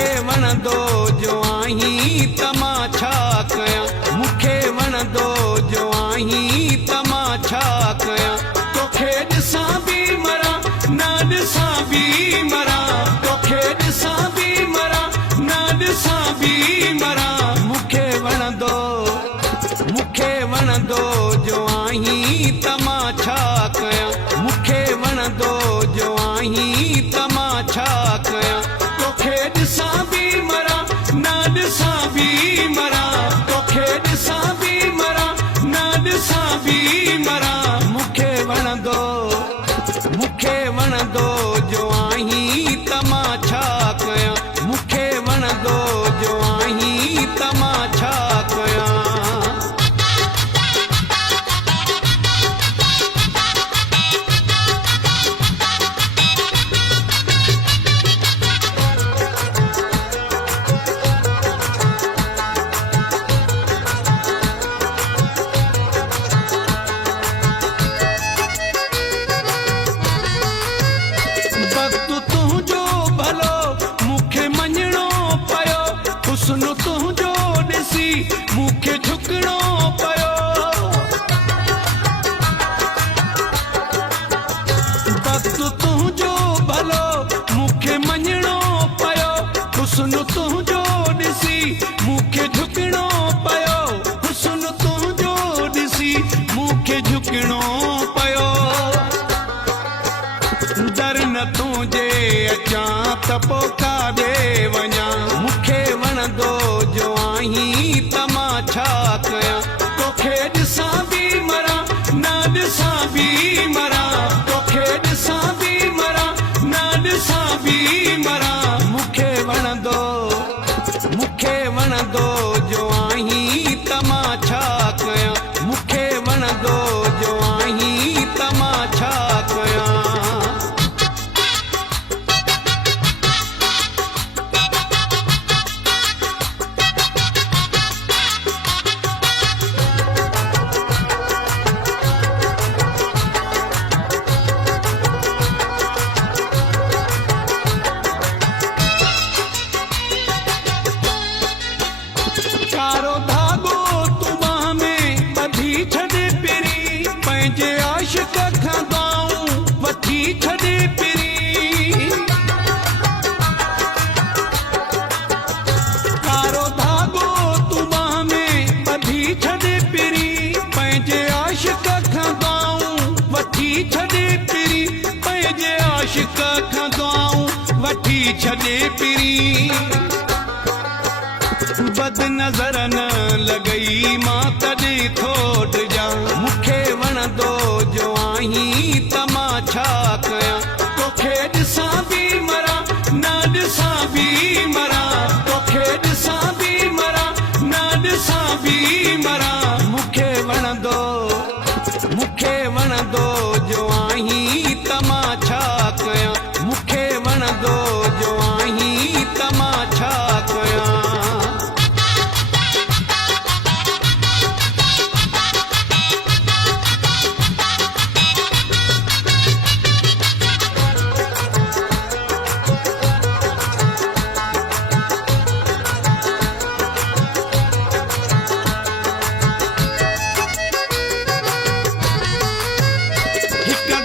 मूंखे वणंदो जो आहीं त मां छा कयां, मूंखे वणंदो जो आहीं त मां छा कयां। तोखे ॾिसां बि मरां न ॾिसां बि मरां, तोखे ॾिसां बि मरां न ॾिसां बि मरां। मूंखे वणंदो जो आहीं त मां छा कयां, मूंखे वणंदो जो आहीं त मां छा कयां। तोखे ॾिसां बि मरां न ॾिसां बि मरां, तोखे ॾिसां बि मरां न ॾिसां बि मरां। मूंखे वणंदो जो आहीं त मां छा कयां, मूंखे वणंदो जो आहीं त मां छा कयां। वक़्तु तुंहिंजो भलो मूंखे मञणो पियो, हुस्न तुंहिंजो ॾिसी मूंखे झुकणो पियो। वक़्तु तुंहिंजो भलो मूंखे मञणो पियो, हुस्न तुंहिंजो ॾिसी मूंखे झुकणो पियो, हुस्न तुंहिंजो ॾिसी मूंखे झुकणो पियो। दर न तुंहिंजे अचां त पोइ काॾे वञां, मूंखे वणंदो जो आहीं त मां छा कयां। तोखे ॾिसां बि मरां न ॾिसां बि मरां, तोखे ॾिसां बि मरां न ॾिसां बि मरां। मूंखे वणंदो जो आहीं त मां छा कयां, मूंखे वणंदो जो आहीं त मां छा कयां। कारो धागो तूं बाह में ॿधी छॾे पिरी, पंहिंजे आशिक़ खां दुआऊं वठी छॾे पिरी। कारो धागो तूं बाह में ॿधी छॾे पिरी, पंहिंजे आशिक़ खां दुआऊं वठी छॾे पिरी, पंहिंजे आशिक़ खां दुआऊं वठी छॾे पिरी। बद नज़र न लॻई मां तॾहिं थो ॾिजां, मूंखे वणंदो जो आहीं त मां छा कयां। तोखे ॾिसां बि मरां न ॾिसां बि मरां, तोखे ॾिसां बि मरां न ॾिसां बि मरां। मूंखे वणंदो जो आहीं त मां छा कयां, मूंखे वणंदो जो आहीं त मां छा कयां।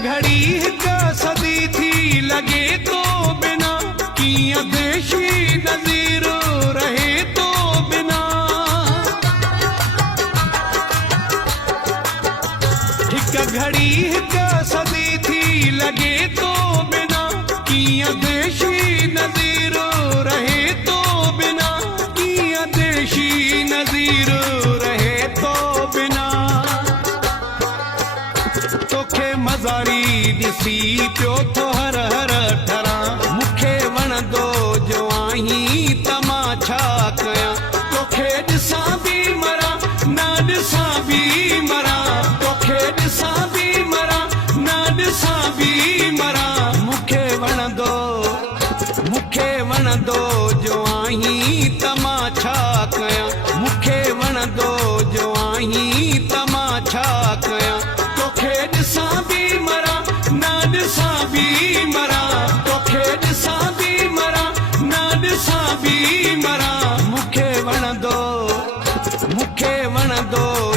घड़ी हिक सदी थी लॻे तो बिना, कीअं देशी नज़ीर रहे तो बिना। हिक घड़ी हिक सदी थी लॻे तो बिना, कीअं देशी नज़ीर रहे तो बिना, कीअं देशी नज़ीर रहे तो बिना। तोखे मज़ारी ॾिसी पियो थो हर हर ठरां, मूंखे वणंदो जो आहीं त मां छा कयां। तोखे ॾिसां बि मरां न ॾिसां बि मरां, तोखे ॾिसां बि मरां न ॾिसां बि मरां। मूंखे वणंदो जो आहीं त मां छा कयां, मूंखे वणंदो जो आहीं त मां छा कयां। तोखे ॾिसां बि मरां न ॾिसां बि मरां, तोखे ॾिसां बि मरां न ॾिसां बि मूंखे वणंदो